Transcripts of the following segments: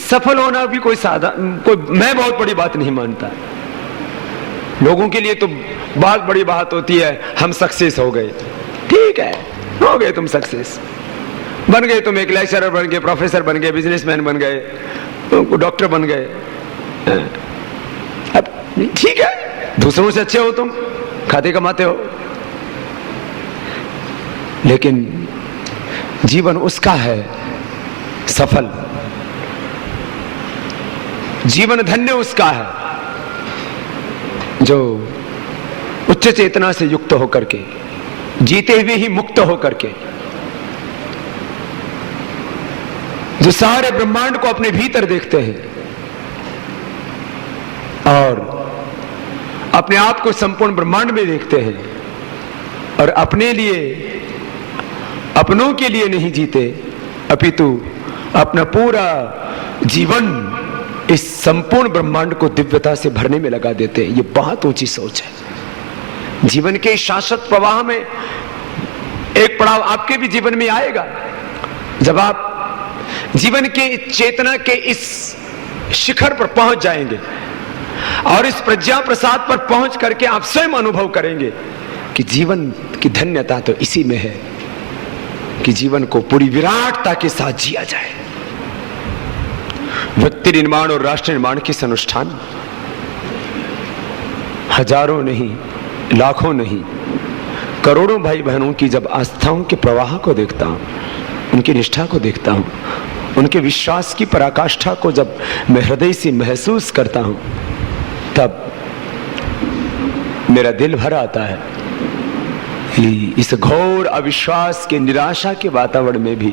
सफल होना भी कोई मैं बहुत बड़ी बात नहीं मानता। लोगों के लिए तो बहुत बड़ी बात होती है हम सक्सेस हो गए। ठीक है, हो गए तुम सक्सेस, बन गए तुम, एक लेक्चरर बन गए, प्रोफेसर बन गए, बिजनेसमैन बन गए, डॉक्टर बन गए। अब ठीक है, दूसरों से अच्छे हो, तुम खाते कमाते हो, लेकिन जीवन उसका है सफल, जीवन धन्य उसका है जो उच्च चेतना से युक्त होकर के, जीते हुए ही मुक्त होकर के, जो सारे ब्रह्मांड को अपने भीतर देखते हैं और अपने आप को संपूर्ण ब्रह्मांड में देखते हैं और अपने लिए, अपनों के लिए नहीं जीते, अपितु अपना पूरा जीवन इस संपूर्ण ब्रह्मांड को दिव्यता से भरने में लगा देते हैं। ये बहुत ऊंची सोच है। जीवन के शाश्वत प्रवाह में एक पड़ाव आपके भी जीवन में आएगा, जब आप जीवन के चेतना के इस शिखर पर पहुंच जाएंगे और इस प्रज्ञा प्रसाद पर पहुंच करके आप स्वयं अनुभव करेंगे कि जीवन की धन्यता तो इसी में है कि जीवन को पूरी विराटता के साथ जिया जाए। व्यक्ति निर्माण और राष्ट्र निर्माण की अनुष्ठान हजारों नहीं, लाखों नहीं, करोड़ों भाई बहनों की जब आस्थाओं के प्रवाह को देखता हूं, उनकी निष्ठा को देखता हूं, उनके विश्वास की पराकाष्ठा को जब मैं हृदय से महसूस करता हूं, तब मेरा दिल भर आता है कि इस घोर अविश्वास के, निराशा के वातावरण में भी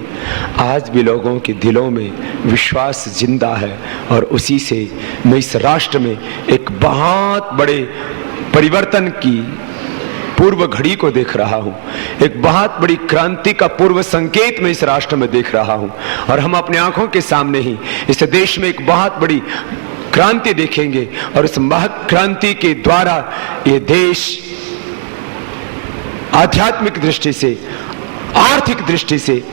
आज भी लोगों के दिलों में विश्वास जिंदा है और उसी से मैं इस राष्ट्र में एक बहुत बड़े परिवर्तन की पूर्व घड़ी को देख रहा हूं। एक बहुत बड़ी क्रांति का पूर्व संकेत मैं इस राष्ट्र में देख रहा हूं और हम अपने आंखों के सामने ही इस देश में एक बहुत बड़ी क्रांति देखेंगे और इस महाक्रांति के द्वारा ये देश आध्यात्मिक दृष्टि से, आर्थिक दृष्टि से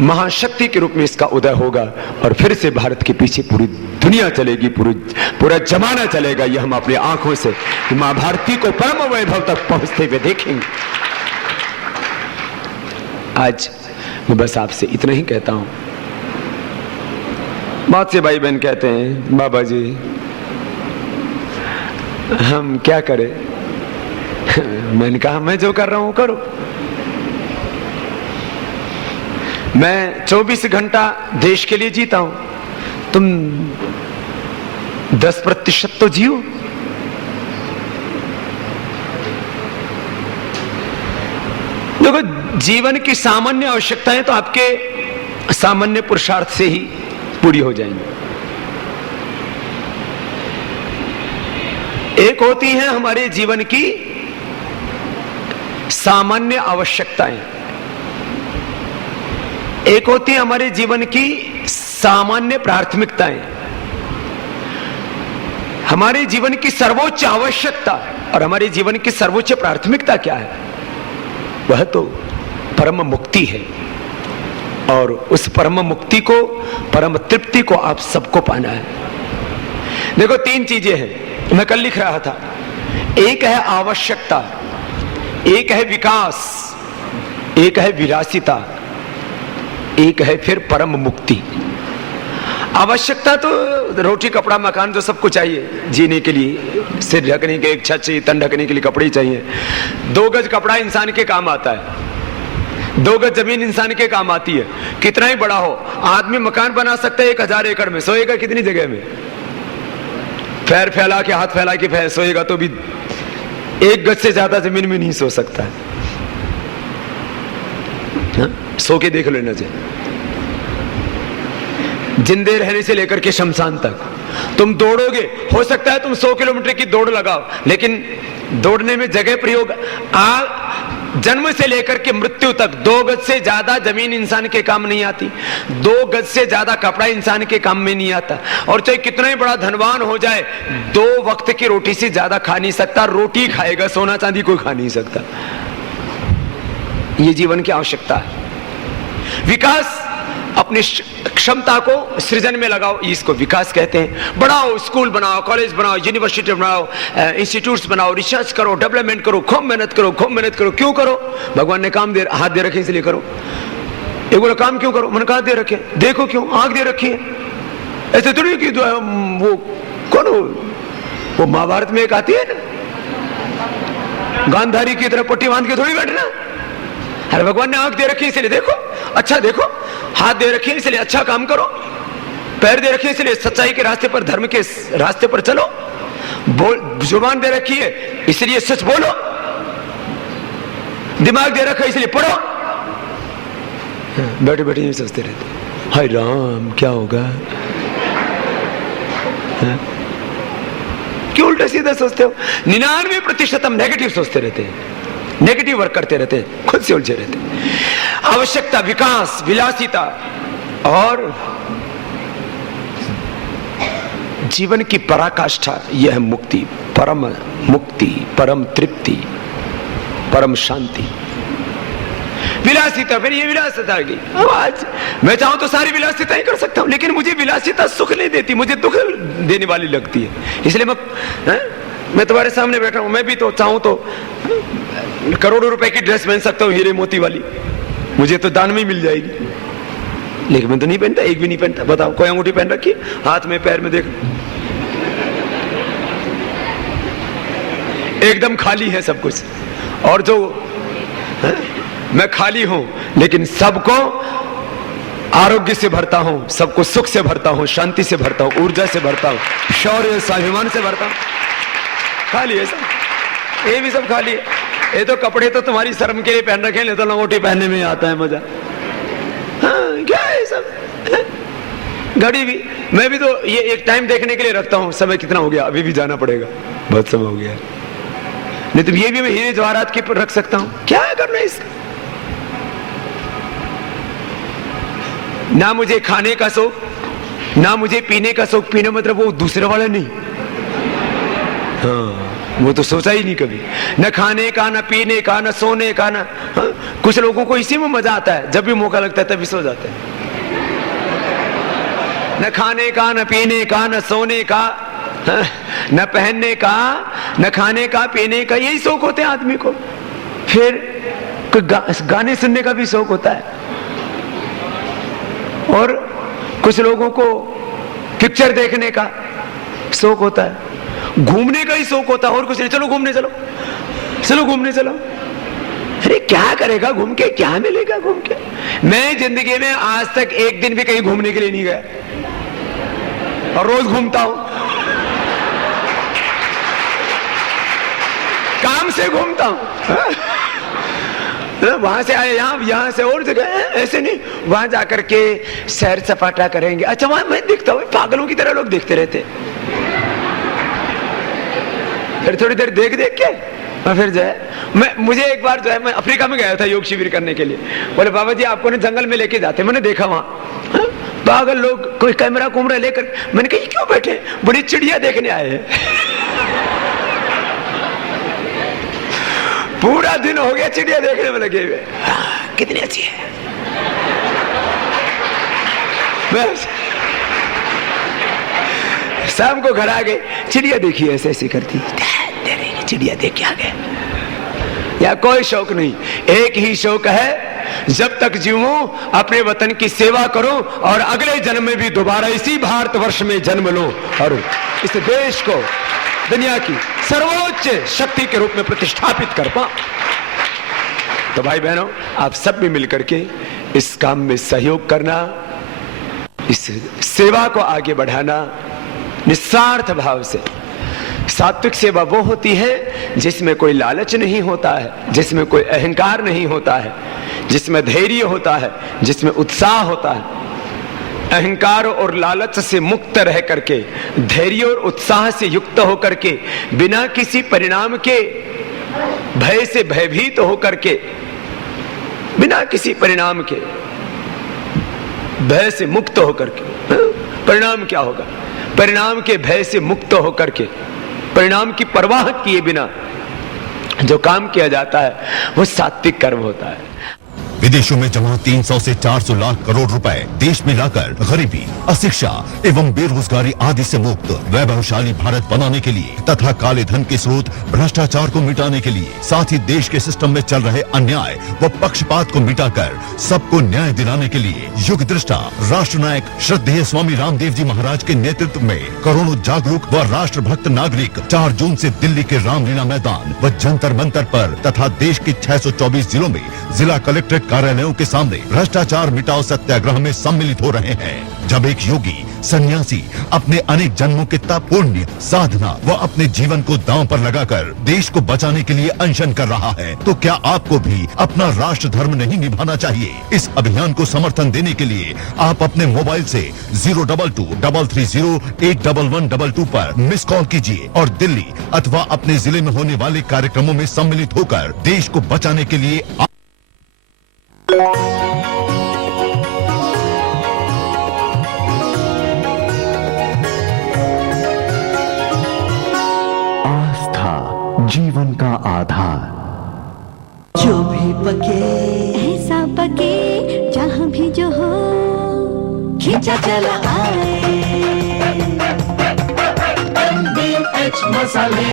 महाशक्ति के रूप में इसका उदय होगा और फिर से भारत के पीछे पूरी दुनिया चलेगी, पूरा जमाना चलेगा। यह हम अपनी आंखों से मां भारती को परम वैभव तक पहुंचते हुए देखेंगे। आज मैं बस आपसे इतना ही कहता हूं। बहुत से भाई बहन कहते हैं बाबा जी हम क्या करें। मैंने कहा मैं जो कर रहा हूं करो। मैं 24 घंटा देश के लिए जीता हूं, तुम 10% तो जियो। देखो, जीवन की सामान्य आवश्यकताएं तो आपके सामान्य पुरुषार्थ से ही पूरी हो जाएंगी। एक होती है हमारे जीवन की सामान्य आवश्यकताएं, एक होती है हमारे जीवन की सामान्य प्राथमिकताएं। हमारे जीवन की सर्वोच्च आवश्यकता और हमारे जीवन की सर्वोच्च प्राथमिकता क्या है? वह तो परम मुक्ति है और उस परम मुक्ति को, परम तृप्ति को आप सबको पाना है। देखो, 3 चीजें हैं, मैं कल लिख रहा था। एक है आवश्यकता, एक है विकास, एक है विरासिता, एक है फिर परम मुक्ति। आवश्यकता तो रोटी कपड़ा मकान जो सबको चाहिए जीने के लिए, सिर ढकने के एक छत चाहिए, तन ढकने के लिए कपड़े चाहिए। 2 गज कपड़ा इंसान के काम आता है, 2 गज जमीन इंसान के काम आती है। कितना ही बड़ा हो, आदमी मकान बना सकता है 1000 एकड़ में, सोएगा कितनी जगह में? पैर फैला के, हाथ फैला के सोएगा तो भी 1 गज से ज्यादा जमीन में नहीं सो सकता है। सो के देख लेना चाहिए। जिंदे रहने से लेकर के शमशान तक तुम दौड़ोगे, हो सकता है तुम 100 किलोमीटर की दौड़ लगाओ, लेकिन दौड़ने में जगह प्रयोग जन्म से लेकर के मृत्यु तक 2 गज से ज्यादा जमीन इंसान के काम नहीं आती, 2 गज से ज्यादा कपड़ा इंसान के काम में नहीं आता। और चाहे कितना ही बड़ा धनवान हो जाए, 2 वक्त की रोटी से ज्यादा खा नहीं सकता। रोटी खाएगा, सोना चांदी कोई खा नहीं सकता। ये जीवन की आवश्यकता है। विकास, अपनी क्षमता को सृजन में लगाओ, इसको विकास कहते हैं। बढ़ाओ, स्कूल बनाओ, कॉलेज बनाओ, यूनिवर्सिटी बनाओ, इंस्टीट्यूट्स बनाओ, रिसर्च करो, डेवलपमेंट करो, खूब मेहनत करो, खूब मेहनत करो। क्यों करो? भगवान ने काम दे हाथ दे रखे इसलिए करो। एक बोला काम क्यों करो? मैंने कहा दे रखे। देखो क्यों आंख दे रखी है, ऐसे थोड़ी कि वो कौन वो महाभारत में एक आती है ना, गांधारी की तरह पट्टी बांध के थोड़ी बैठना। अरे भगवान ने आंख दे रखी इसलिए देखो, अच्छा देखो, हाथ दे रखे इसलिए अच्छा काम करो, पैर दे रखे इसलिए सच्चाई के रास्ते पर, धर्म के रास्ते पर चलो, जुबान दे रखी है इसलिए सच बोलो, दिमाग दे रखा है इसलिए पढ़ो। बैठे बैठे ये सोचते रहते, हाय राम क्या होगा? क्यों उल्टा सीधा सोचते हो? 99% हम नेगेटिव सोचते रहते हैं, नेगेटिव वर्क करते रहते हैं, खुद से उलझे रहते हैं। आवश्यकता, विकास, विलासिता और जीवन की पराकाष्ठा, यह है मुक्ति, परम मुक्ति, परम तृप्ति, परम शांति। विलासिता, फिर ये विलासिता आ गई। अब आज मैं चाहूं तो सारी विलासिता ही कर सकता हूं, लेकिन मुझे विलासिता सुख नहीं देती, मुझे दुख देने वाली लगती है। इसलिए मैं तुम्हारे सामने बैठा हूं, मैं भी तो चाहूं तो करोड़ों रुपए की ड्रेस पहन सकता हूं, हीरे मोती वाली, मुझे तो दान में मिल जाएगी, लेकिन मैं तो नहीं पहनता, एक भी नहीं पहनता। बताओ, कोई अंगूठी पहन रखी हाथ में, पैर में, देख एकदम खाली है सब कुछ। और जो मैं खाली हूं, लेकिन सबको आरोग्य से भरता हूं, सबको सुख से भरता हूं, शांति से भरता हूं, ऊर्जा से भरता हूं, शौर्य स्वाभिमान से भरता हूं। खाली है सब, ये भी सब खाली है। ये तो कपड़े तो तुम्हारी शर्म के लिए पहन रखे हैं, नहीं तो लंगोटी पहनने में आता है मजा। हाँ, क्या है सब? घड़ी भी, मैं भी तो ये एक टाइम देखने के लिए रखता हूं, समय कितना हो गया, अभी भी जाना पड़ेगा, बहुत समय हो गया। नहीं तो ये भी मैं हीरे जवाहरात के रख सकता हूं, क्या करना है इसका? ना मुझे खाने का शौक, ना मुझे पीने का शौक। पीने मतलब वो दूसरे वाला नहीं, हाँ वो तो सोचा ही नहीं कभी। न खाने का, न पीने का, न सोने का, न हाँ? कुछ लोगों को इसी में मजा आता है, जब भी मौका लगता है तभी सो जाते हैं। न खाने का, न पीने का, न सोने का, हाँ? न पहनने का, न खाने का, पीने का, यही शौक होते हैं आदमी को। फिर गाने सुनने का भी शौक होता है, और कुछ लोगों को पिक्चर देखने का शौक होता है, घूमने का ही शौक होता है, और कुछ नहीं। चलो घूमने चलो, चलो घूमने चलो। अरे क्या करेगा घूम के, क्या मिलेगा घूम के? मैं जिंदगी में आज तक एक दिन भी कहीं घूमने के लिए नहीं गया, और रोज घूमता हूं, काम से घूमता हूं। वहां से आए यहाँ से और जगह है, ऐसे नहीं वहां जाकर के सैर सपाटा करेंगे। अच्छा वहां मैं देखता हूँ पागलों की तरह लोग देखते रहते, फिर थोड़ी देर देख के मैं फिर जो है मुझे एक बार जो है मैं अफ्रीका में गया था योग शिविर करने के लिए। बोले बाबा जी आपको ना जंगल में लेके जाते। मैंने देखा वहां पागल लोग, कोई कैमरा कुमरा लेकर। मैंने कहा क्यों बैठे? बड़ी चिड़िया देखने आए हैं। पूरा दिन हो गया चिड़िया देखने में लगे हुए, कितनी अच्छी है। शाम को घर आ गए, चिड़िया देखी ऐसे ऐसे करती, चिड़िया देख के आ गए। या कोई शौक नहीं, एक ही शौक है, जब तक जीऊं अपने वतन की सेवा करो और अगले जन्म में भी दोबारा इसी भारतवर्ष में जन्म लो और इस देश को दुनिया की सर्वोच्च शक्ति के रूप में प्रतिष्ठापित कर पाओ। तो भाई बहनों, आप सब भी मिलकर के इस काम में सहयोग करना, इस सेवा को आगे बढ़ाना निस्वार्थ भाव से। सात्विक सेवा वो होती है जिसमें कोई लालच नहीं होता है, जिसमें कोई अहंकार नहीं होता है, जिसमें धैर्य होता है, जिसमें उत्साह होता है। अहंकार और लालच से मुक्त रह करके, धैर्य और उत्साह से युक्त होकर के, बिना किसी परिणाम के भय से भयभीत होकर के, बिना किसी परिणाम के भय से मुक्त होकर के, परिणाम क्या होगा? परिणाम के भय से मुक्त होकर के, परिणाम की परवाह किए बिना जो काम किया जाता है वो सात्विक कर्म होता है। विदेशों में जमा 300 से 400 लाख करोड़ रुपए देश में लाकर गरीबी, अशिक्षा एवं बेरोजगारी आदि से मुक्त वैभवशाली भारत बनाने के लिए तथा काले धन के स्रोत भ्रष्टाचार को मिटाने के लिए, साथ ही देश के सिस्टम में चल रहे अन्याय व पक्षपात को मिटाकर सबको न्याय दिलाने के लिए युग दृष्टा राष्ट्र नायक श्रद्धेय स्वामी रामदेव जी महाराज के नेतृत्व में करोड़ों जागरूक व राष्ट्रभक्त नागरिक 4 जून से दिल्ली के रामलीला मैदान व जंतर मंतर पर तथा देश के 624 जिलों में जिला कलेक्ट्रेट कार्यालयों के सामने भ्रष्टाचार मिटाओ सत्याग्रह में सम्मिलित हो रहे हैं। जब एक योगी सन्यासी अपने अनेक जन्मों के तप, पुण्य, साधना व अपने जीवन को दांव पर लगाकर देश को बचाने के लिए अनशन कर रहा है, तो क्या आपको भी अपना राष्ट्र धर्म नहीं निभाना चाहिए? इस अभियान को समर्थन देने के लिए आप अपने मोबाइल से 022-330-81122 पर मिस कॉल कीजिए और दिल्ली अथवा अपने जिले में होने वाले कार्यक्रमों में सम्मिलित होकर देश को बचाने के लिए जीवन का आधार। जो भी पके ऐसा पके जहाँ भी जो हो खींचा चला आए MDH मसाले।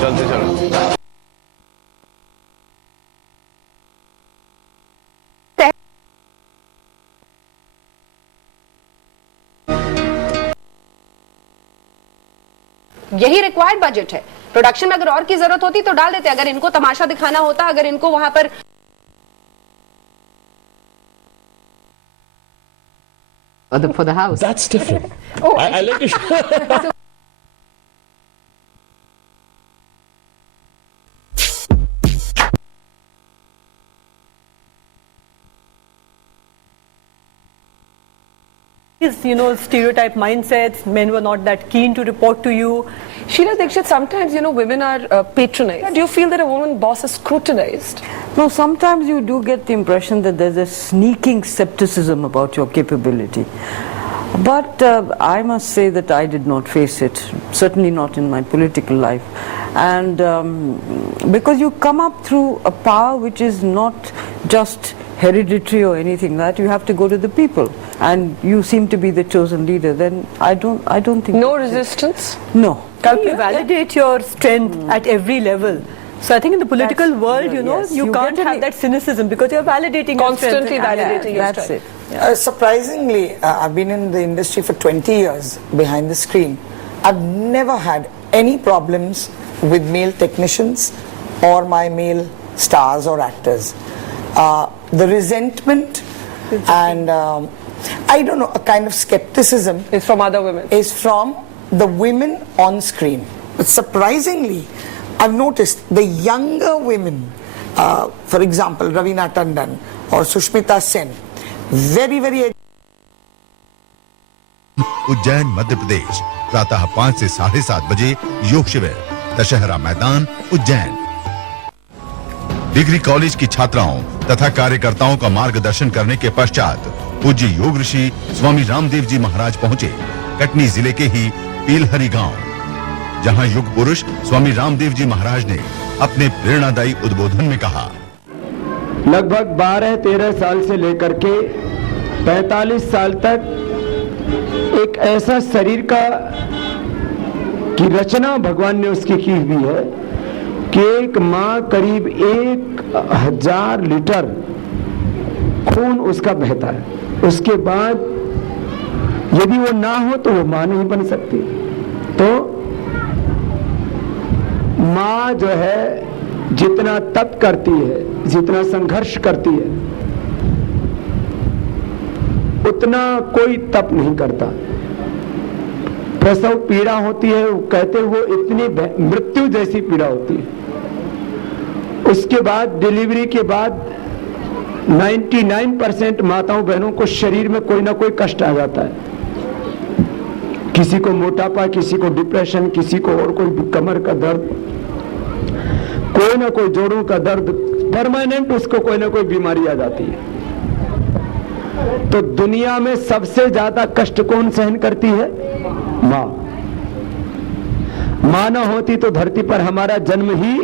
चलते चलो। यही रिक्वायर्ड बजट है। प्रोडक्शन में अगर और की जरूरत होती तो डाल देते, अगर इनको तमाशा दिखाना होता, अगर इनको वहां पर for the house. That's different. Oh, I like it. Stereotype mindsets, men were not that keen to report to you. Sheila Dikshit, sometimes, women are patronized. Do you feel that a woman boss is scrutinized? No, sometimes you do get the impression that there's a sneaking skepticism about your capability. But I must say that I did not face it, certainly not in my political life. And because you come up through a power which is not just hereditary or anything, that you have to go to the people, and you seem to be the chosen leader, then I don't think no resistance. No. You validate your strength at every level. So I think in the political world, yes, you can't have that cynicism because you're validating Constantly your strength. validating your That's strength. it. Yeah. Surprisingly, I've been in the industry for 20 years behind the screen. I've never had any problems with male technicians or my male stars or actors. The resentment and I don't know, a kind of skepticism It's from other women. is from the women on screen. But surprisingly, I've noticed the younger women, for example, Ravina Tandon or Sushmita Sen, very, very Ujjain Madhya Pradesh प्रातः 5 से 7:30 बजे योग शिविर दशहरा मैदान Ujjain. Degree college की छात्राओं तथा कार्यकर्ताओं का मार्गदर्शन करने के पश्चात पूज्य योग ऋषि स्वामी रामदेव जी महाराज पहुंचे कटनी जिले के ही पीलहरी गांव, जहां युग पुरुष स्वामी रामदेव जी महाराज ने अपने प्रेरणादायी उद्बोधन में कहा, लगभग 12-13 साल से लेकर के 45 साल तक एक ऐसा शरीर की रचना भगवान ने उसकी की हुई है कि एक माँ करीब 1000 लीटर खून उसका बहता है। उसके बाद यदि वो ना हो तो वो माँ नहीं बन सकती। तो माँ जो है जितना तप करती है, जितना संघर्ष करती है, उतना कोई तप नहीं करता। प्रसव पीड़ा होती है, वो कहते वो इतनी मृत्यु जैसी पीड़ा होती है। उसके बाद डिलीवरी के बाद 99% माताओं बहनों को शरीर में कोई ना कोई कष्ट आ जाता है। किसी को मोटापा, किसी को डिप्रेशन, किसी को और कोई कमर का दर्द, कोई ना कोई जोड़ों का दर्द, परमानेंट उसको कोई ना कोई बीमारी आ जाती है। तो दुनिया में सबसे ज्यादा कष्ट कौन सहन करती है? माँ। माँ न होती तो धरती पर हमारा जन्म ही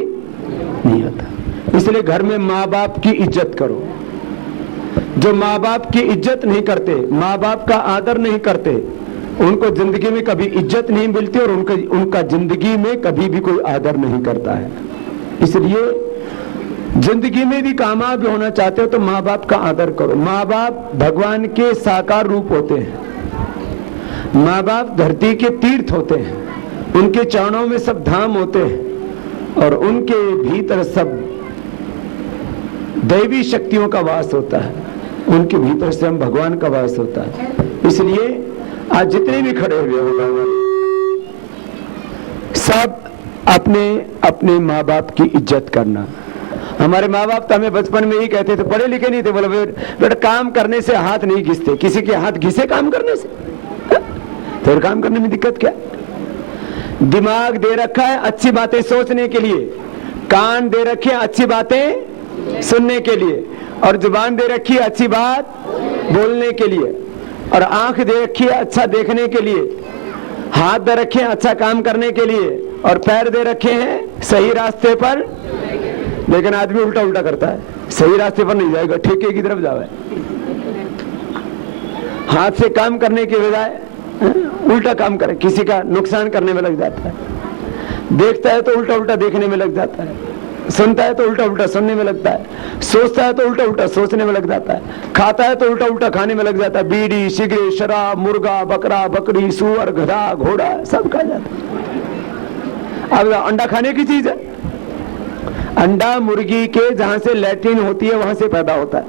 नहीं होता। इसलिए घर में माँ बाप की इज्जत करो। जो माँ बाप की इज्जत नहीं करते, माँ बाप का आदर नहीं करते, उनको जिंदगी में कभी इज्जत नहीं मिलती और उनका जिंदगी में कभी भी कोई आदर नहीं करता है। इसलिए जिंदगी में भी कामयाब होना चाहते हो तो माँ बाप का आदर करो। माँ बाप भगवान के साकार रूप होते हैं। माँ बाप धरती के तीर्थ होते हैं। उनके चरणों में सब धाम होते हैं और उनके भीतर सब दैवी शक्तियों का वास होता है। उनके भीतर से हम भगवान का वास होता है। इसलिए आज जितने भी खड़े हुए हो भगवान, सब अपने अपने माँ बाप की इज्जत करना। हमारे माँ बाप तो हमें बचपन में ही कहते थे, पढ़े लिखे नहीं थे, बोले बेटा काम करने से हाथ नहीं घिसते। किसी के हाथ घिसे काम करने से? फिर काम करने में दिक्कत क्या? दिमाग दे रखा है अच्छी बातें सोचने के लिए, कान दे रखे हैं अच्छी बातें सुनने के लिए, और जुबान दे रखी है अच्छी बात बोलने के लिए, और आंख दे रखी है अच्छा देखने के लिए, हाथ दे रखे हैं अच्छा काम करने के लिए, और पैर दे रखे हैं सही रास्ते पर। लेकिन आदमी उल्टा उल्टा करता है, सही रास्ते पर नहीं जाएगा, ठेके की तरफ जावे। हाथ से काम करने के बजाय उल्टा काम करे, किसी का नुकसान करने में लग जाता है। देखता है तो उल्टा उल्टा देखने में लग जाता है, सुनता है तो उल्टा उल्टा सुनने में लगता है, सोचता है तो उल्टा उल्टा सोचने में लग जाता है, खाता है तो उल्टा उल्टा खाने में लग जाता है। बीड़ी, सिगरेट, शराब, मुर्गा, बकरा, बकरी, सुअर, गधा, घोड़ा सब खा जाता है। अब अंडा खाने की चीज है। अंडा मुर्गी के जहां से लैट्रिन होती है वहां से पैदा होता है।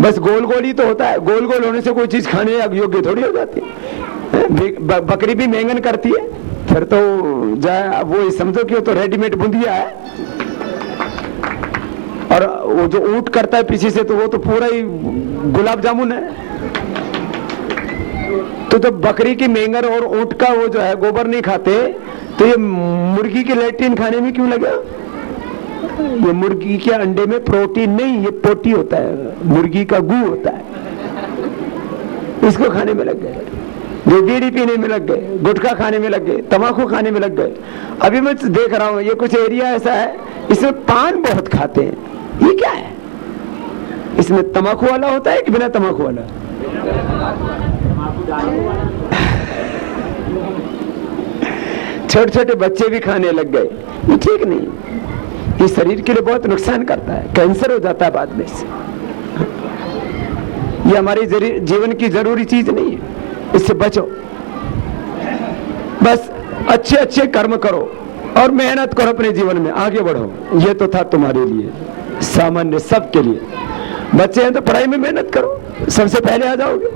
बस गोल गोल ही तो होता है। गोल गोल होने से कोई चीज खाने योग्य थोड़ी हो जाती है। बकरी भी मेंगन करती है, फिर तो जाए वो समझो कि वो तो रेडीमेड बुंदिया है। और वो जो ऊंट करता है पीछे से, तो वो तो पूरा ही गुलाब जामुन है। तो जब बकरी की मेंगन और ऊंट का वो जो है गोबर नहीं खाते, तो ये मुर्गी के लैट्रिन खाने में क्यों लगा? ये मुर्गी के अंडे में प्रोटीन नहीं, ये पोटी होता है, मुर्गी का गू होता है। इसको खाने में लग गए, जो बीड़ी पीने में लग गए, गुटखा खाने में लग गए, तंबाकू खाने में लग गए। अभी मैं देख रहा हूं ये कुछ एरिया ऐसा है इसमें पान बहुत खाते हैं। ये क्या है? इसमें तंबाकू वाला होता है कि बिना तंबाकू वाला? छोटे छोटे बच्चे भी खाने लग गए। ये ठीक नहीं, ये शरीर के लिए बहुत नुकसान करता है, कैंसर हो जाता है बाद में से। ये हमारे जीवन की जरूरी चीज नहीं है, इससे बचो। बस अच्छे अच्छे कर्म करो और मेहनत करो, अपने जीवन में आगे बढ़ो। ये तो था तुम्हारे लिए, सामान्य सबके लिए। बच्चे हैं तो पढ़ाई में मेहनत करो, सबसे पहले आ जाओगे।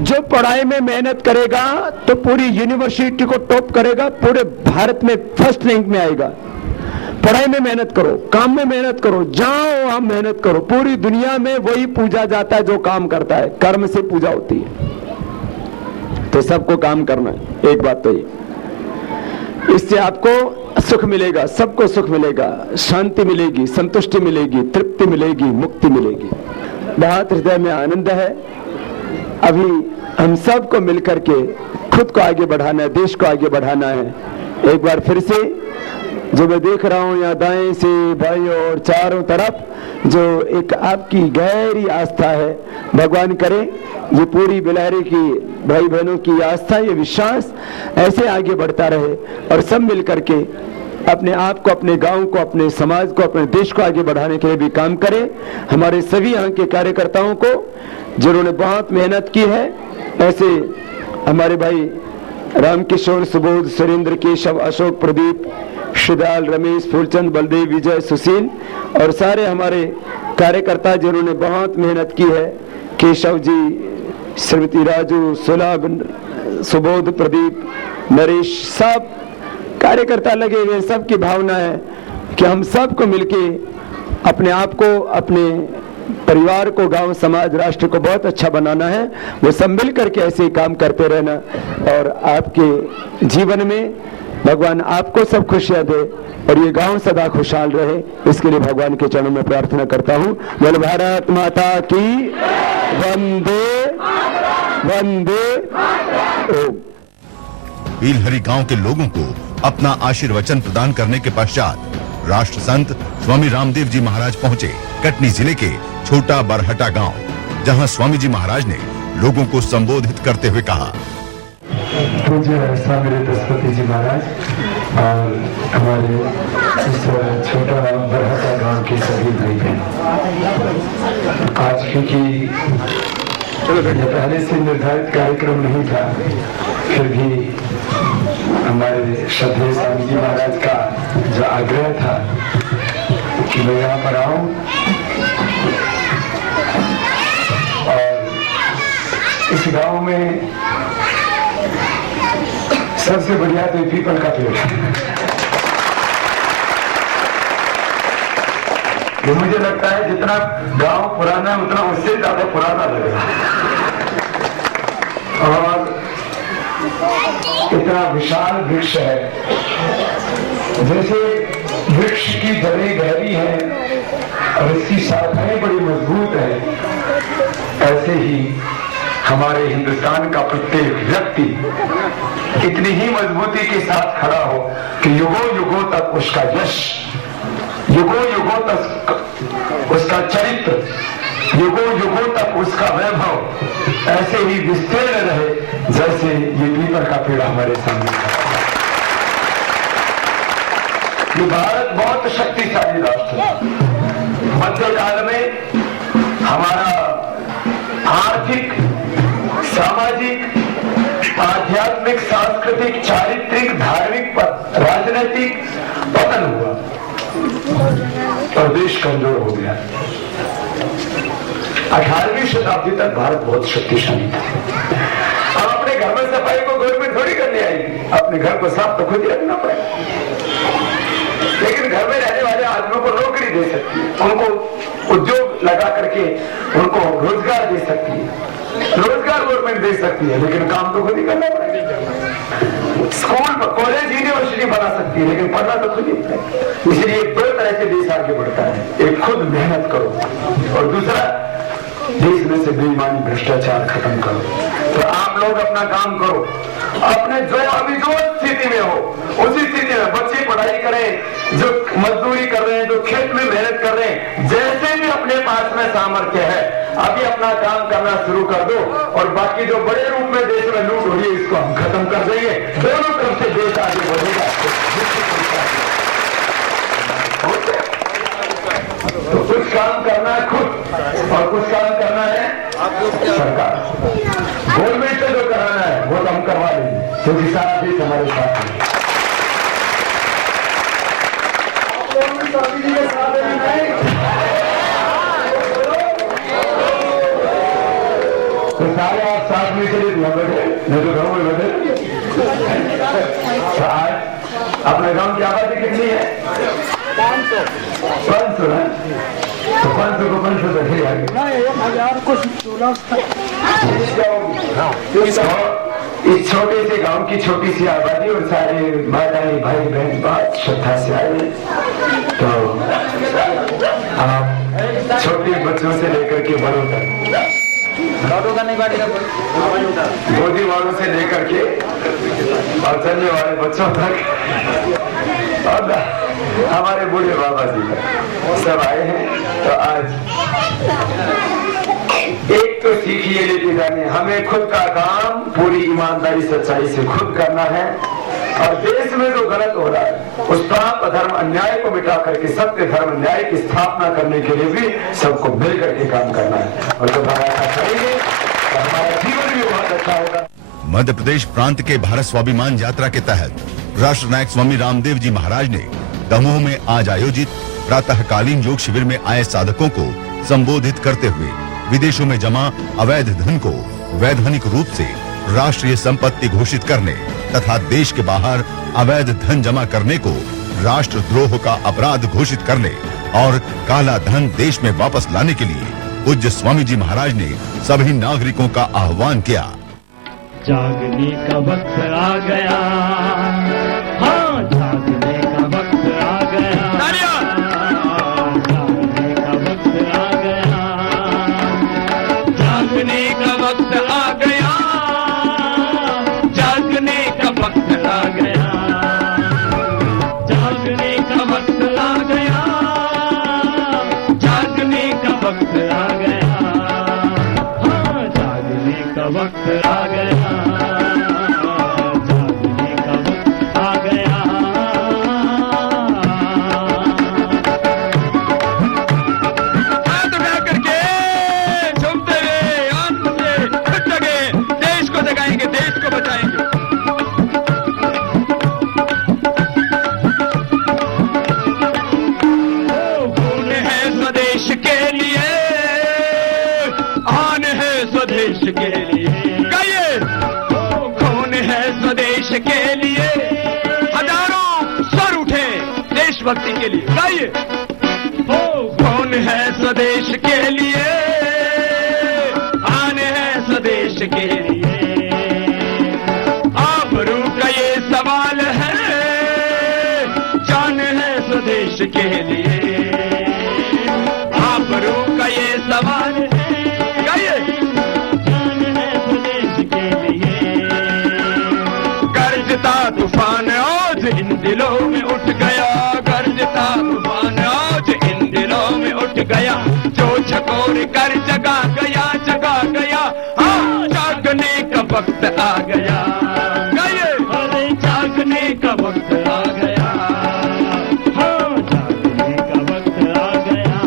जो पढ़ाई में मेहनत करेगा तो पूरी यूनिवर्सिटी को टॉप करेगा, पूरे भारत में फर्स्ट रैंक में आएगा। पढ़ाई में मेहनत करो, काम में मेहनत करो, जाओ आप मेहनत करो। पूरी दुनिया में वही पूजा जाता है जो काम करता है, कर्म से पूजा होती है। तो सबको काम करना है। एक बात तो ये, इससे आपको सुख मिलेगा, सबको सुख मिलेगा, शांति मिलेगी, संतुष्टि मिलेगी, तृप्ति मिलेगी, मुक्ति मिलेगी। बहुत हृदय में आनंद है। अभी हम सबको मिलकर के खुद को आगे बढ़ाना है, देश को आगे बढ़ाना है। एक बार फिर से जो मैं देख रहा हूं यहाँ दाएं से बाएं और चारों तरफ, जो एक आपकी गहरी आस्था है, भगवान करे ये पूरी बिलहरी की भाई बहनों की आस्था, ये विश्वास ऐसे आगे बढ़ता रहे और सब मिल करके अपने आप को, अपने गांव को, अपने समाज को, अपने देश को आगे बढ़ाने के लिए भी काम करें। हमारे सभी यहाँ के कार्यकर्ताओं को जिन्होंने बहुत मेहनत की है, ऐसे हमारे भाई रामकिशोर, सुबोध, सुरेंद्र, केशव, अशोक, प्रदीप, शिदाल, रमेश, फूलचंद, बलदेव, विजय, सुशील और सारे हमारे कार्यकर्ता जिन्होंने बहुत मेहनत की है, केशव जी, श्रीमती राजू, सुलभ, सुबोध, प्रदीप, नरेश, सब कार्यकर्ता लगे हुए। सबकी भावना है कि हम सबको मिलके अपने आप को, अपने परिवार को, गांव, समाज, राष्ट्र को बहुत अच्छा बनाना है। वो सब मिल करके ऐसे ही काम करते रहना और आपके जीवन में भगवान आपको सब खुशियां दे और ये गांव सदा खुशहाल रहे। इसके लिए भगवान के चरणों में प्रार्थना करता हूं। बोल भारत माता की वंदे वंदे ओम। बेलहरी गांव के लोगों को अपना आशीर्वचन प्रदान करने के पश्चात राष्ट्र संत स्वामी रामदेव जी महाराज पहुंचे कटनी जिले के छोटा बरहटा गांव, जहां स्वामी जी महाराज ने लोगों को संबोधित करते हुए कहा। पूज्य स्वामी दशपति जी महाराज और हमारे इस छोटा बरहटा गांव के सभी भाई बहन, आज क्योंकि ये पहले से निर्धारित कार्यक्रम नहीं था, फिर भी हमारे श्रद्धेय स्वामी जी महाराज का जो आग्रह था कि मैं यहाँ पर आऊं और इस गांव में सबसे बढ़िया तो पीपल का पेड़ है। ये मुझे लगता है जितना गांव पुराना है उतना उससे ज्यादा पुराना लग रहा है और इतना विशाल वृक्ष है। जैसे वृक्ष की जड़ें गहरी हैं और इसकी शाखाएं बड़ी मजबूत है, ऐसे ही हमारे हिंदुस्तान का प्रत्येक व्यक्ति इतनी ही मजबूती के साथ खड़ा हो कि युगों युगों तक उसका यश, युगों युगों तक उसका चरित्र, युगों युगों तक उसका वैभव ऐसे ही विस्तीर्ण रहे जैसे ये पीपल का पेड़ हमारे सामने है। ये भारत बहुत शक्तिशाली राष्ट्र है। मध्यकाल में हमारा आर्थिक, सामाजिक, आध्यात्मिक, सांस्कृतिक, चारित्रिक, धार्मिक, राजनीतिक पतन हुआ और देश कमजोर हो गया। 18वीं शताब्दी तक भारत बहुत शक्तिशाली था। अब अपने घर में सफाई को गवर्नमेंट थोड़ी करने आएगी, अपने घर को साफ तो खुद ही रखना पड़ेगा। लेकिन घर में रहने वाले आदमियों को नौकरी दे सकती है, उनको उद्योग लगा करके उनको रोजगार दे सकती है, रोजगार गवर्नमेंट दे सकती है, लेकिन काम तो खुद ही करना पड़ेगा। स्कूल, कॉलेज, यूनिवर्सिटी बना सकती है, लेकिन पढ़ना तो खुद ही है। इसलिए दो तरह से देश आगे बढ़ता है, एक खुद मेहनत करो और दूसरा देश में से बेईमानी, भ्रष्टाचार खत्म करो। तो आप लोग अपना काम करो, अपने जो अभी जो स्थिति में हो उसी स्थिति में बच्चे पढ़ाई करें, जो मजदूरी कर रहे हैं, जो खेत में मेहनत कर रहे हैं, जैसे भी अपने पास में सामर्थ्य है अभी अपना काम करना शुरू कर दो और बाकी जो बड़े रूप में देश में लूट हो रही है इसको हम खत्म कर देंगे। दोनों तरफ से देश आगे बढ़ेगा। तो कुछ काम करना है खुद और कुछ काम करना है सरकार। गवर्नमेंट से जो कराना है वो तो हम करवा लेंगे, क्योंकि सारा देश हमारे साथ है। स्वामी जी के साथ तो सारे आप साथ में चलिए, बैठे नहीं तो घरों में बैठे। तो आज अपने गांव की आबादी कितनी है? 500 है। तो 500 को 500 तक ही आगे 1000 को 16 इस छोटे से गांव की छोटी सी आबादी और सारे माताएं, भाई बहन बात श्रद्धा से आए। तो आप छोटे बच्चों से लेकर के बड़ों तक, गोदी वालों से लेकर के और चलने वाले बच्चों तक और हमारे बूढ़े बाबा जी सब आए हैं। तो आज एक तो सीखिए लेके जाने, हमें खुद का काम पूरी ईमानदारी सच्चाई से खुद करना है और देश में जो गलत हो रहा है उस पाप अधर्म अन्याय को मिटा करके सत्य धर्म न्याय की स्थापना करने के लिए भी सबको मिल करके काम करना है। और जब हम ऐसा करेंगे तो हमारा जीवन भी बहुत अच्छा होगा। मध्य प्रदेश प्रांत के भारत स्वाभिमान यात्रा के तहत राष्ट्र नायक स्वामी रामदेव जी महाराज ने दमोह में आज आयोजित प्रातःकालीन योग शिविर में आए साधकों को संबोधित करते हुए विदेशों में जमा अवैध धन को वैधानिक रूप से राष्ट्रीय संपत्ति घोषित करने तथा देश के बाहर अवैध धन जमा करने को राष्ट्रद्रोह का अपराध घोषित करने और काला धन देश में वापस लाने के लिए पूज्य स्वामी जी महाराज ने सभी नागरिकों का आह्वान किया। जागने का वक्त आ गया, हाँ जागने का वक्त आ गया, जागने का वक्त आ गया, जागने का वक्त आ गया, जागने का वक्त देशभक्ति के लिए गाइए। कौन है स्वदेश के लिए, आने हैं स्वदेश के लिए, आबरू का ये सवाल है, जान है स्वदेश के लिए, आबरू का ये सवाल है, गाइए। जान है स्वदेश के लिए, गरजता तूफान आज इन दिलों में उठ गया, गरजता तूफान आज इन दिलों में उठ गया, जो झकोर कर जगा गया, जगा गया, हाँ जागने का वक्त आ गया, गाइए। अरे जागने का वक्त आ गया, हाँ जागने का वक्त आ गया।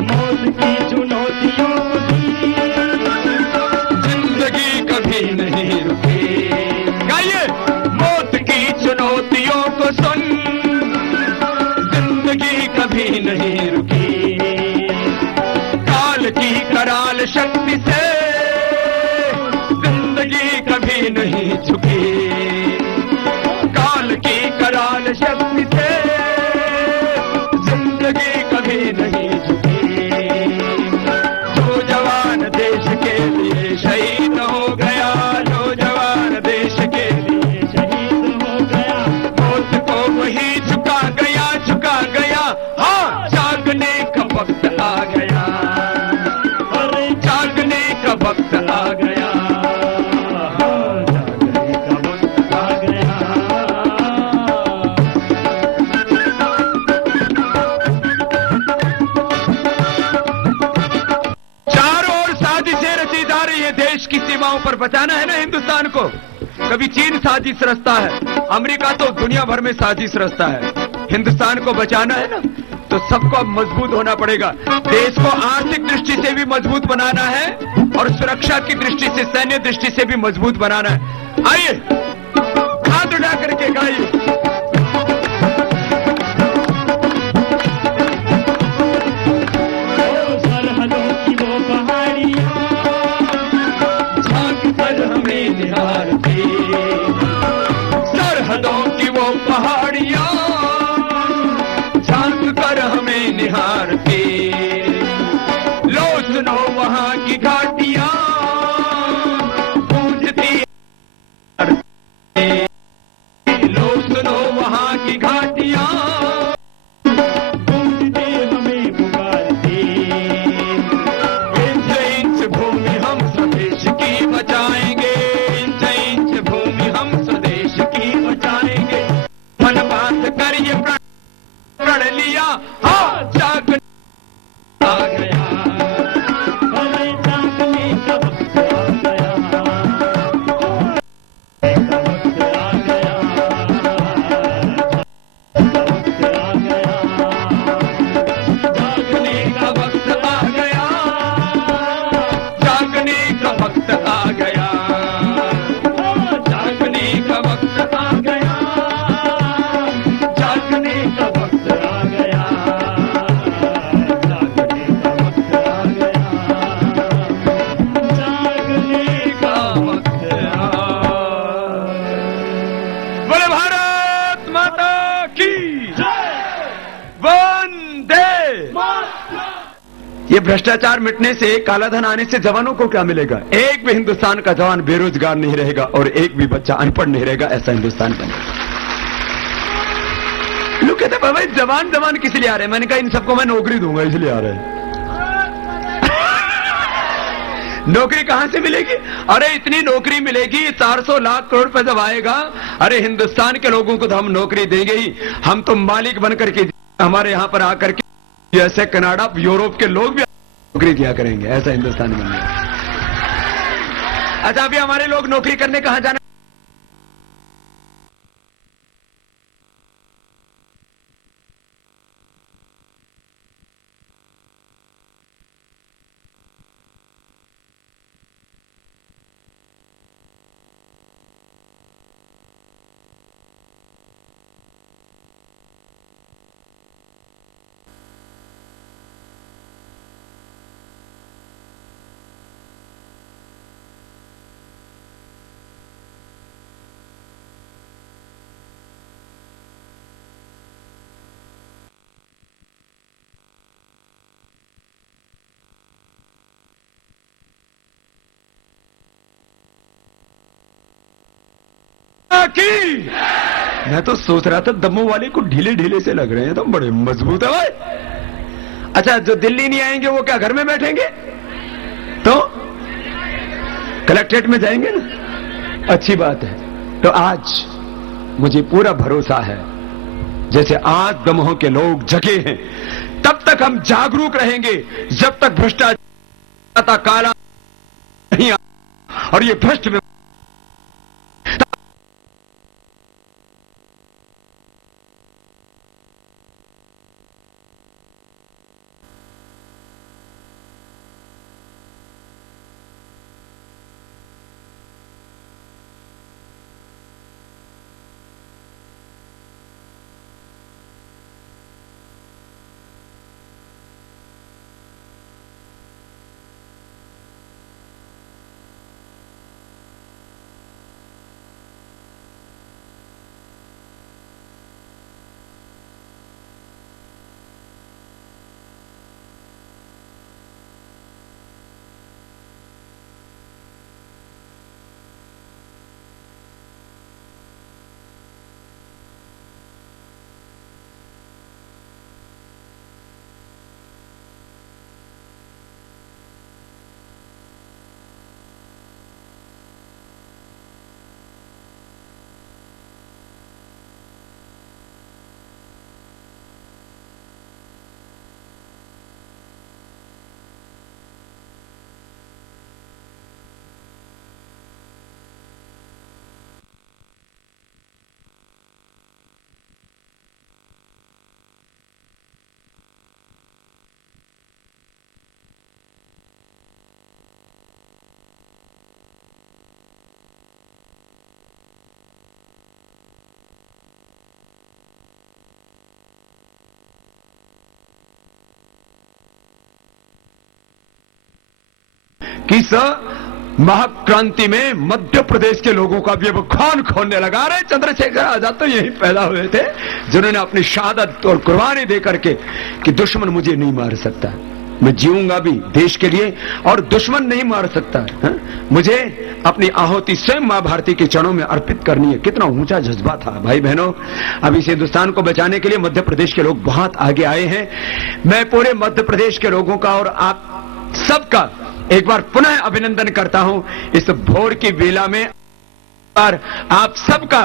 मौत की चुनौतियों की जिंदगी कभी नहीं रुकी, गाइए। मौत की चुनौतियों को सुन, जिंदगी कभी नहीं रुकी, काल की कराल शक्ति से जिंदगी कभी नहीं झुकी, काल की कराल शक्ति से जिंदगी कभी नहीं झुकी, जो जवान देश के लिए शहीद हो गया, जो जवान देश के लिए शहीद हो गया, मौत को वही झुका गया, झुका गया, हाँ जागने का वक्त आ गया, अरे जागने का वक्त आ गया, हाँ जागने का वक्त आ गया। चारों ओर साजिशें रची जा रही है, देश की सीमाओं पर बचाना है ना हिंदुस्तान को। कभी चीन साजिश रचता है, अमेरिका तो दुनिया भर में साजिश रचता है, हिंदुस्तान को बचाना है ना, तो सबको अब मजबूत होना पड़ेगा। देश को आर्थिक दृष्टि से भी मजबूत बनाना है और सुरक्षा की दृष्टि से, सैन्य दृष्टि से भी मजबूत बनाना है। आइए हाथ उठा करके गाइए। सरहदों की वो पहाड़ियां झांक कर हमें निहारती, सरहदों की वो पहाड़ियां झांक कर हमें निहारती, लो सुनो वहां की घाटियां गूंजती, लो सुनो वहां की घाटियां गूंजती हमें पुकारती, इंच इंच भूमि हम स्वदेश की बचाएंगे, इंच इंच भूमि हम स्वदेश की बचाएंगे, मन बात कर ये प्रण लिया, हाँ जाग आ गया, अरे जागने का वक्त आ गया, वक्त आ गया, वक्त आ गया, जागने का वक्त आ गया, जागने का वक्त आ गया, जागने का वक्त आ गया, जागने का वक्त आ गया, जागने का वक्त आ गया, जागने का वक्त आ गया। बोले भारत माता की वंदे। ये भ्रष्टाचार मिटने से, कालाधन आने से जवानों को क्या मिलेगा? एक भी हिंदुस्तान का जवान बेरोजगार नहीं रहेगा और एक भी बच्चा अनपढ़ नहीं रहेगा, ऐसा हिंदुस्तान बनेगा। लोग कहते हैं भाई जवान जवान किस लिए आ रहे हैं? मैंने कहा इन सबको मैं नौकरी दूंगा इसलिए आ रहे हैं। नौकरी कहां से मिलेगी? अरे इतनी नौकरी मिलेगी, 400 लाख करोड़ रुपए जब आएगा, अरे हिंदुस्तान के लोगों को तो हम नौकरी देंगे ही, हम तो मालिक बनकर के हमारे यहां पर आकर के जैसे कनाडा यूरोप के लोग भी नौकरी किया करेंगे, ऐसा हिंदुस्तान बनेगा। अच्छा अभी हमारे लोग नौकरी करने कहां जाना? माता की। मैं तो सोच रहा था दमों वाले को ढीले ढीले से लग रहे हैं, तो बड़े मजबूत है भाई। अच्छा, जो दिल्ली नहीं आएंगे वो क्या घर में बैठेंगे? तो कलेक्ट्रेट में जाएंगे ना। अच्छी बात है। तो आज मुझे पूरा भरोसा है, जैसे आज दमोह के लोग जगे हैं, तब तक हम जागरूक रहेंगे जब तक भ्रष्टाचार काला नहीं आ, और ये भ्रष्ट किस महाक्रांति में मध्य प्रदेश के लोगों का भी अब खान खोलने लगा रहे। चंद्रशेखर आजाद तो यही पैदा हुए थे जिन्होंने अपनी शहादत और कुर्बानी दे करके कि दुश्मन मुझे नहीं मार सकता, मैं जीऊंगा भी देश के लिए और दुश्मन नहीं मार सकता है? मुझे अपनी आहुति स्वयं मां भारती के चरणों में अर्पित करनी है। कितना ऊंचा जज्बा था भाई बहनों। अब इस हिंदुस्तान को बचाने के लिए मध्य प्रदेश के लोग बहुत आगे आए हैं। मैं पूरे मध्य प्रदेश के लोगों का और आप सबका एक बार पुनः अभिनंदन करता हूं। इस भोर की बेला में और आप सबका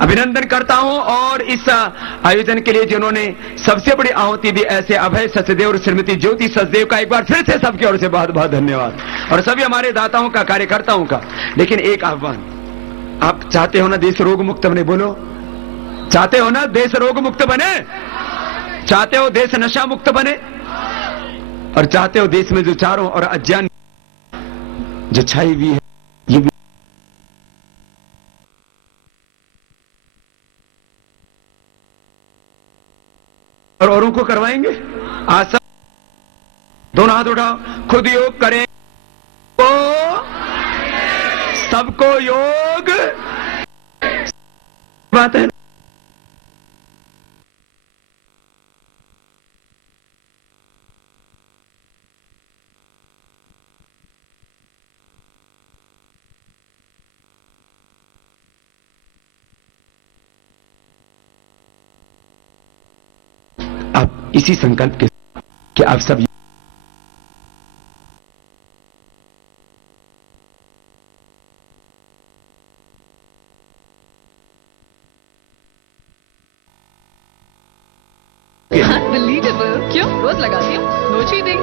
अभिनंदन करता हूं और इस आयोजन के लिए जिन्होंने सबसे बड़ी आहुति दी, ऐसे अभय सचदेव और श्रीमती ज्योति सचदेव का एक बार फिर से सबकी ओर से बहुत बहुत धन्यवाद, और सभी हमारे दाताओं का, कार्यकर्ताओं का। लेकिन एक आह्वान, आप चाहते हो ना देश रोग मुक्त बने? बोलो, चाहते हो ना देश रोग मुक्त बने? चाहते हो देश नशा मुक्त बने? और चाहते हो देश में जो चारों और अज्ञान जो छाई हुई है ये भी और औरों को करवाएंगे? आज सब दोनों हाथ उठाओ, खुद योग करें तो सबको योग। बात है आप इसी संकल्प के कि आप सब Unbelievable. क्यों रोज लगाती हूँ? No cheating.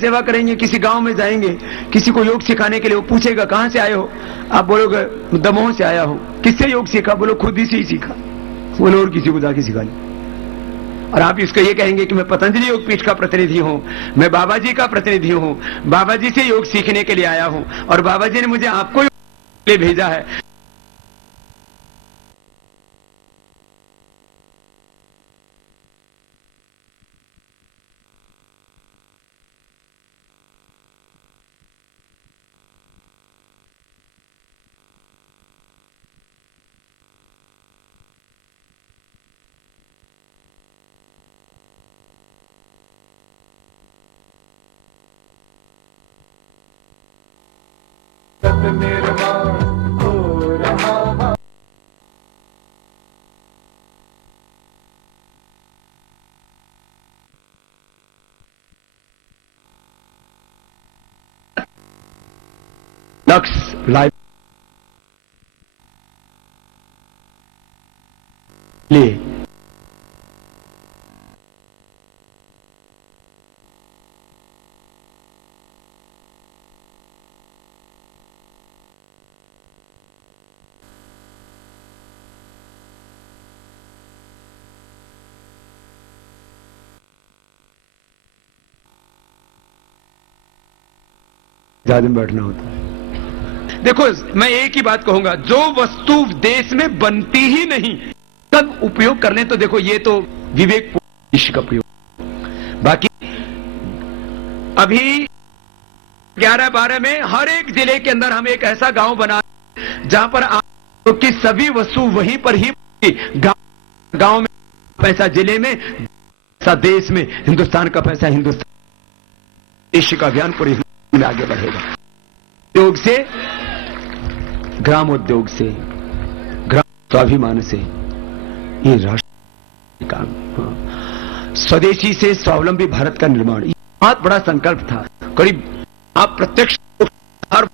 सेवा करेंगे, किसी गांव में जाएंगे, किसी को योग सिखाने के लिए, वो पूछेगा कहां से आए हो? आप बोलोगे दमोह से आया हूं। किससे योग सीखा? बोलो खुद ही से ही सीखा। बोलो और किसी को जाके सिखा ले। और आप इसको ये कहेंगे कि मैं पतंजलि योग पीठ का प्रतिनिधि हूं, मैं बाबा जी का प्रतिनिधि हूं, बाबा जी से योग सीखने के लिए आया हूं और बाबा जी ने मुझे आपको योग लिए भेजा है। सब निर्माण हो रहा। लक्ष्य लाइव लिए ज्यादा में बैठना होता है। देखो मैं एक ही बात कहूंगा, जो वस्तु देश में बनती ही नहीं तब उपयोग कर लें तो देखो ये तो विवेकपूर्ण का प्रयोग। बाकी अभी 11-12 में हर एक जिले के अंदर हम एक ऐसा गांव बना जहां पर तो कि सभी वस्तु वहीं पर ही गांव में पैसा जिले में, पैसा देश में, हिंदुस्तान का पैसा हिंदुस्तान। देश का अभियान पूरे में आगे बढ़ेगा। उद्योग से, ग्राम उद्योग से, ग्राम स्वाभिमान से, ये राष्ट्र काम, स्वदेशी से स्वावलंबी भारत का निर्माण, ये बहुत बड़ा संकल्प था। करीब आप प्रत्यक्ष हर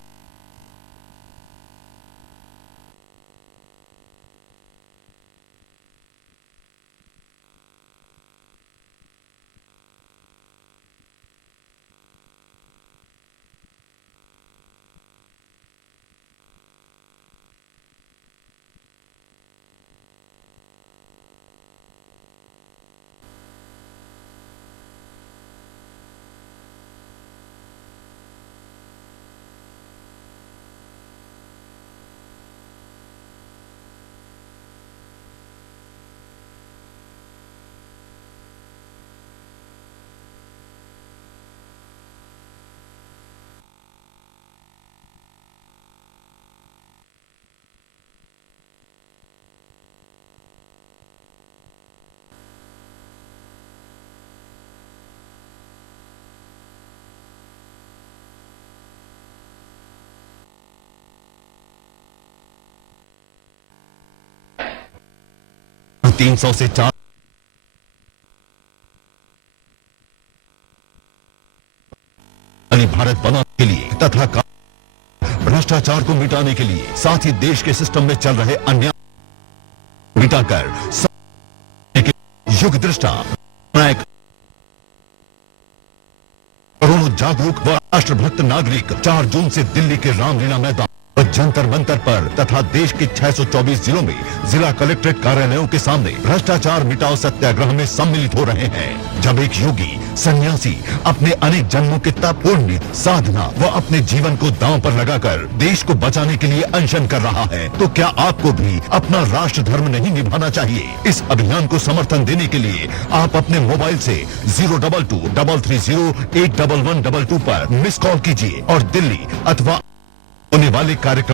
तीन सौ से 4 भारत बनाने के लिए तथा भ्रष्टाचार को मिटाने के लिए, साथ ही देश के सिस्टम में चल रहे अन्याय मिटाकर युग दृष्टा करोड़ों जागरूक व राष्ट्रभक्त नागरिक 4 जून से दिल्ली के रामलीला मैदान व जंतर मंतर पर तथा देश के 624 जिलों में जिला कलेक्ट्रेट कार्यालयों के सामने भ्रष्टाचार मिटाओ सत्याग्रह में सम्मिलित हो रहे हैं। जब एक योगी सन्यासी अपने अनेक जन्मों के तप, पुण्य, साधना व अपने जीवन को दांव पर लगाकर देश को बचाने के लिए अनशन कर रहा है, तो क्या आपको भी अपना राष्ट्र धर्म नहीं निभाना चाहिए? इस अभियान को समर्थन देने के लिए आप अपने मोबाइल से 022-330-81122 पर मिस कॉल कीजिए और दिल्ली अथवा होने वाले कार्यक्रम